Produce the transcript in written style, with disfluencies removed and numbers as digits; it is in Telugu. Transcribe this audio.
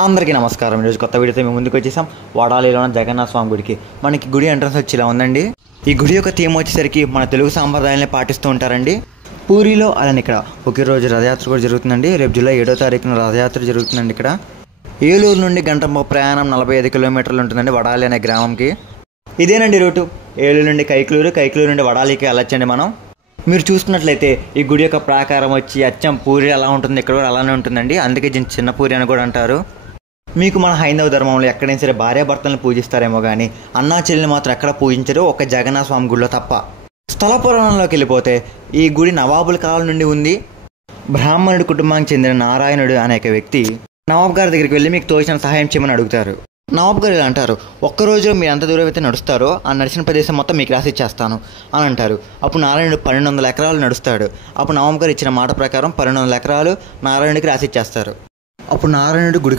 అందరికీ నమస్కారం. ఈరోజు కొత్త వీడియోతో మేము ముందుకు వచ్చేసాం. వడాలిలో జగన్నాథ స్వామి గుడికి. మనకి గుడి ఎంట్రన్స్ వచ్చి ఇలా ఉందండి. ఈ గుడి యొక్క థీమ్ వచ్చేసరికి మన తెలుగు సాంప్రదాయాన్ని పాటిస్తూ ఉంటారండి. పూరిలో అలానే ఇక్కడ ఒకే రోజు రథయాత్ర కూడా జరుగుతుందండి. రేపు జూలై 7వ తారీఖున రథయాత్ర జరుగుతుందండి. ఇక్కడ ఏలూరు నుండి గంట ప్రయాణం 45 కిలోమీటర్లు ఉంటుందండి వడాలి అనే గ్రామంకి. ఇదేనండి రూటు. ఏలూరు నుండి కైక్లూరు నుండి వడాలికి వెళ్ళొచ్చండి మనం. మీరు చూసుకున్నట్లయితే ఈ గుడి యొక్క ప్రాకారం వచ్చి అచ్చం పూరి ఎలా ఉంటుంది, ఇక్కడ కూడా అలానే ఉంటుందండి. అందుకే చిన్న పూరి అని కూడా అంటారు. మీకు మన హైందవ ధర్మంలో ఎక్కడైనా సరే భార్యాభర్తలను పూజిస్తారేమో కానీ అన్నా చెల్లిని మాత్రం ఎక్కడ పూజించరు, ఒక జగన్నాథ స్వామి గుడిలో తప్ప. స్థల పురాణంలోకి వెళ్ళిపోతే ఈ గుడి నవాబుల కాలం నుండి ఉంది. బ్రాహ్మణుడి కుటుంబానికి చెందిన నారాయణుడు అనే వ్యక్తి నవాబ్ గారి దగ్గరికి వెళ్ళి మీకు తోచిన సహాయం చేయమని అడుగుతారు. నవాబ్ గారు ఇలా అంటారు, ఒక్కరోజు మీరు ఎంత దూరం అయితే నడుస్తారో ఆ నడిచిన ప్రదేశం మొత్తం మీకు రాసి ఇచ్చేస్తాను అని అంటారు. అప్పుడు నారాయణుడు 1200 ఎకరాలు నడుస్తాడు. అప్పుడు నవాబ్ గారు ఇచ్చిన మాట ప్రకారం 1200 ఎకరాలు నారాయణుడికి రాసి ఇచ్చేస్తారు. అప్పుడు నారాయణుడు గుడి